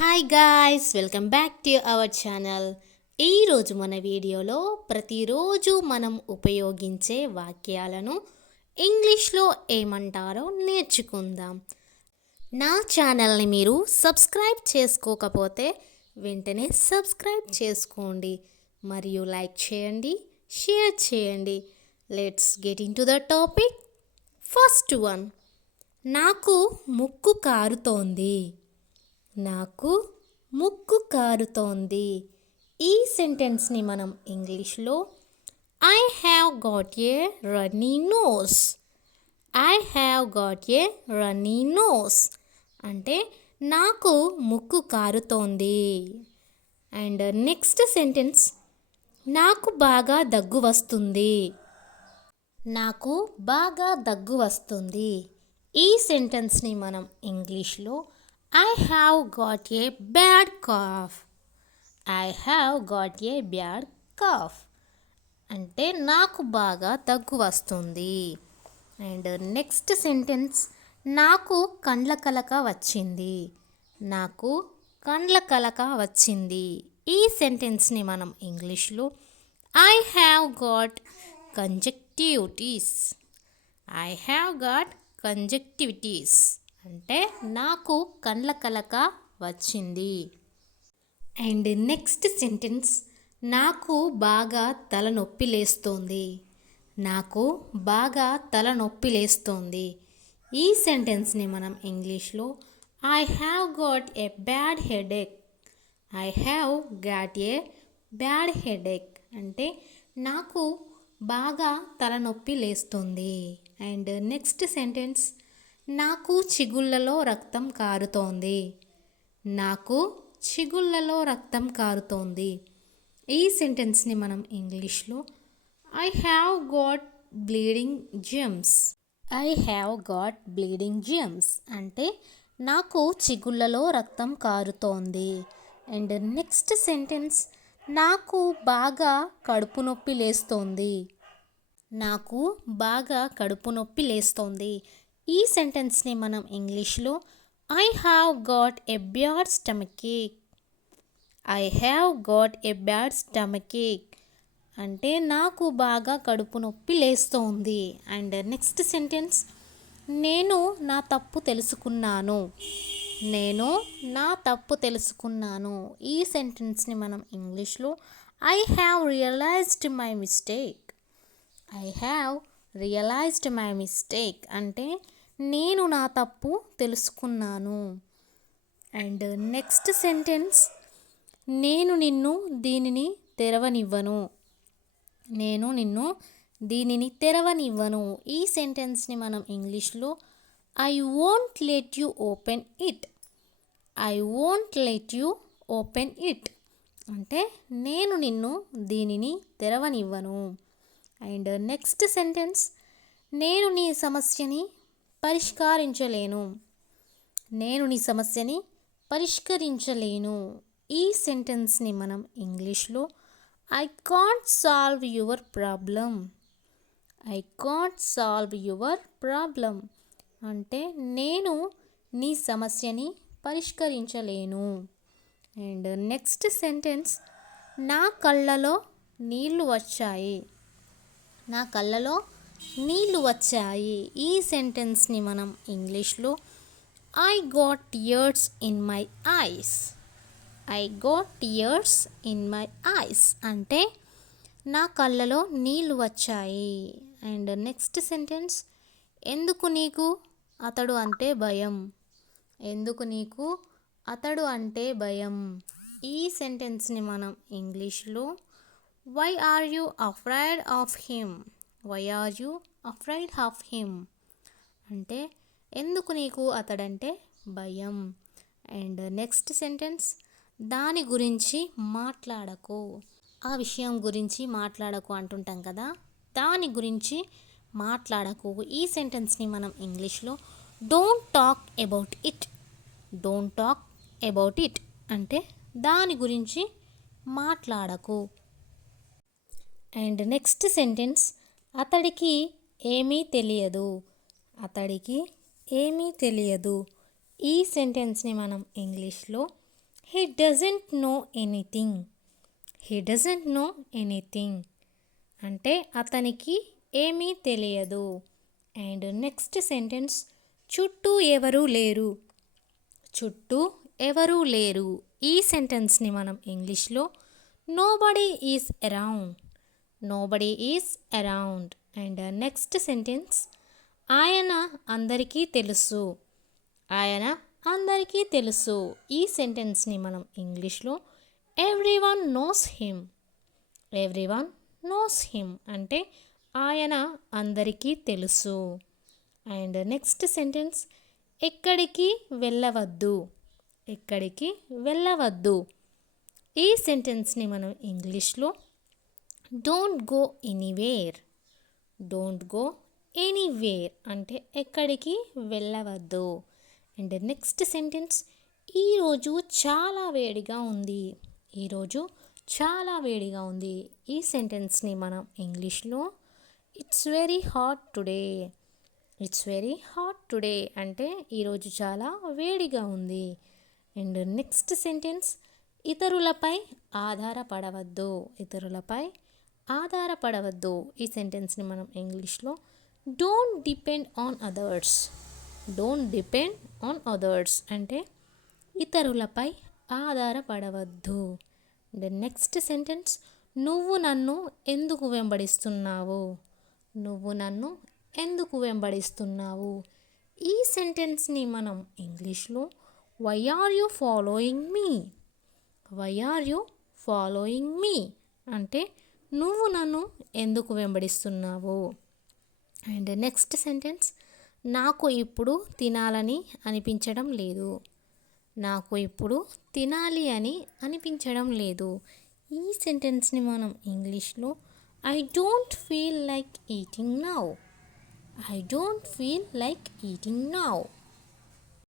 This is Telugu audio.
Hi guys welcome back to our channel ఈరోజు మన వీడియోలో ప్రతిరోజు మనం ఉపయోగించే వాక్యాలను ఇంగ్లీష్లో ఏమంటారో నేర్చుకుందాం. నా ఛానల్ని మీరు సబ్స్క్రైబ్ చేసుకోకపోతే వెంటనే సబ్స్క్రైబ్ చేసుకోండి. మరియు లైక్ చేయండి షేర్ చేయండి. Let's get into the topic first one నాకు ముక్కు కారుతోంది. నాకు ముక్కు కారుతోంది. ఈ సెంటెన్స్ని మనం ఇంగ్లీష్లో I have got a runny nose I have got a runny nose అంటే నాకు ముక్కు కారుతోంది. అండ్ నెక్స్ట్ సెంటెన్స్ నాకు బాగా దగ్గు వస్తుంది. నాకు బాగా దగ్గు వస్తుంది. ఈ సెంటెన్స్ని మనం ఇంగ్లీష్లో I have got a bad cough I have got a bad cough అంటే నాకు బాగా దగ్గు వస్తుంది. అండ్ నెక్స్ట్ సెంటెన్స్ నాకు కండ్ల కలక వచ్చింది. నాకు కండ్ల కలక వచ్చింది. ఈ సెంటెన్స్ని మనం ఇంగ్లీష్లో I have got conjunctivitis I have got conjunctivitis అంటే నాకు కండ్ల కలక వచ్చింది. అండ్ నెక్స్ట్ సెంటెన్స్ నాకు బాగా తలనొప్పి లేస్తోంది. నాకు బాగా తలనొప్పి లేస్తోంది. ఈ సెంటెన్స్ని మనం ఇంగ్లీష్లో I have got a bad headache I have got a bad headache అంటే నాకు బాగా తలనొప్పి లేస్తుంది. అండ్ నెక్స్ట్ సెంటెన్స్ నాకు చిగుళ్ళలో రక్తం కారుతోంది. నాకు చిగుళ్ళలో రక్తం కారుతోంది. ఈ సెంటెన్స్ని మనం ఇంగ్లీష్లో I have got bleeding gums I have got bleeding gums అంటే నాకు చిగుళ్ళలో రక్తం కారుతోంది. అండ్ నెక్స్ట్ సెంటెన్స్ నాకు బాగా కడుపు నొప్పి లేస్తోంది. నాకు బాగా కడుపు నొప్పి లేస్తోంది. ఈ సెంటెన్స్ని మనం ఇంగ్లీష్లో I have got a bad stomach ache I have got a bad stomach ache అంటే నాకు బాగా కడుపు నొప్పి లేస్తోంది. అండ్ నెక్స్ట్ సెంటెన్స్ నేను నా తప్పు తెలుసుకున్నాను. నేను నా తప్పు తెలుసుకున్నాను. ఈ సెంటెన్స్ని మనం ఇంగ్లీష్లో I have realised my mistake I have realised my mistake అంటే నేను నా తప్పు తెలుసుకున్నాను. అండ్ నెక్స్ట్ సెంటెన్స్ నేను నిన్ను దీనిని తెరవనివ్వను. నేను నిన్ను దీనిని తెరవనివ్వను. ఈ సెంటెన్స్ని మనం ఇంగ్లీష్లో I won't let you open it I won't let you open it అంటే నేను నిన్ను దీనిని తెరవనివ్వను. అండ్ నెక్స్ట్ సెంటెన్స్ నేను నీ సమస్యని పరిష్కరించలేను. నేను నీ సమస్యని పరిష్కరించలేను. ఈ సెంటెన్స్ని మనం ఇంగ్లీష్లో I can't solve your problem I can't solve your problem అంటే నేను నీ సమస్యని పరిష్కరించలేను. అండ్ నెక్స్ట్ సెంటెన్స్ నా కళ్ళలో నీళ్ళు వచ్చాయి. నా కళ్ళలో నీళ్ళు వచ్చాయి. ఈ సెంటెన్స్ని మనం ఇంగ్లీష్లో I got tears in my eyes I got tears in my eyes అంటే నా కళ్ళలో నీళ్ళు వచ్చాయి. అండ్ నెక్స్ట్ సెంటెన్స్ ఎందుకు నీకు? అతడు అంటే భయం. ఎందుకు నీకు? అతడు అంటే భయం. ఈ సెంటెన్స్ని మనం ఇంగ్లీష్లో why are you afraid of him why are you afraid of him అంటే ఎందుకు నీకు అతడంటే భయం? అండ్ నెక్స్ట్ సెంటెన్స్ దాని గురించి మాట్లాడకు. ఆ విషయం గురించి మాట్లాడకు అంటుంటాం కదా? దాని గురించి మాట్లాడకు. ఈ సెంటెన్స్ని మనం ఇంగ్లీష్లో don't talk about it don't talk about it అంటే దాని గురించి మాట్లాడకు. అండ్ నెక్స్ట్ సెంటెన్స్ అతడికి ఏమీ తెలియదు. అతడికి ఏమీ తెలియదు. ఈ సెంటెన్స్ని మనం ఇంగ్లీష్లో he doesn't know anything he doesn't know anything అంటే అతనికి ఏమీ తెలియదు. అండ్ నెక్స్ట్ సెంటెన్స్ చుట్టూ ఎవరూ లేరు. చుట్టూ ఎవరూ లేరు. ఈ సెంటెన్స్ని మనం ఇంగ్లీష్లో nobody is around nobody is around and next sentence ఆయన అందరికీ తెలుసు. ఆయన అందరికీ తెలుసు. ఈ సెంటెన్స్ని మనం ఇంగ్లీష్లో everyone knows him everyone knows him అంటే ఆయన అందరికీ తెలుసు. అండ్ నెక్స్ట్ సెంటెన్స్ ఎక్కడికి వెళ్ళవద్దు. ఎక్కడికి వెళ్ళవద్దు. ఈ సెంటెన్స్ని మనం ఇంగ్లీష్లో don't go anywhere don't go anywhere అంటే ఎక్కడికి వెళ్ళవద్దు. అండ్ నెక్స్ట్ సెంటెన్స్ ఈరోజు చాలా వేడిగా ఉంది. ఈరోజు చాలా వేడిగా ఉంది. ఈ సెంటెన్స్ని మనం ఇంగ్లీష్లో it's very hot today it's very hot today అంటే ఈరోజు చాలా వేడిగా ఉంది. అండ్ నెక్స్ట్ సెంటెన్స్ ఇతరులపై ఆధారపడవద్దు. ఇతరులపై ఆధారపడవద్దు ఈ సెంటెన్స్ని మనం ఇంగ్లీష్లో. Don't depend on others. Don't depend on others అంటే ఇతరులపై ఆధారపడవద్దు. ద నెక్స్ట్ సెంటెన్స్ నువ్వు నన్ను ఎందుకు వెంబడిస్తున్నావు? నువ్వు నన్ను ఎందుకు వెంబడిస్తున్నావు? ఈ సెంటెన్స్ని మనం ఇంగ్లీష్లో why are you following me? Why are you following me? అంటే నువ్వు నన్ను ఎందుకు వెంబడిస్తున్నావు? అండ్ నెక్స్ట్ సెంటెన్స్ నాకు ఇప్పుడు తినాలని అనిపించడం లేదు. నాకు ఇప్పుడు తినాలి అని అనిపించడం లేదు. ఈ సెంటెన్స్ని మనం ఇంగ్లీష్లో I don't feel like eating now I don't feel like eating now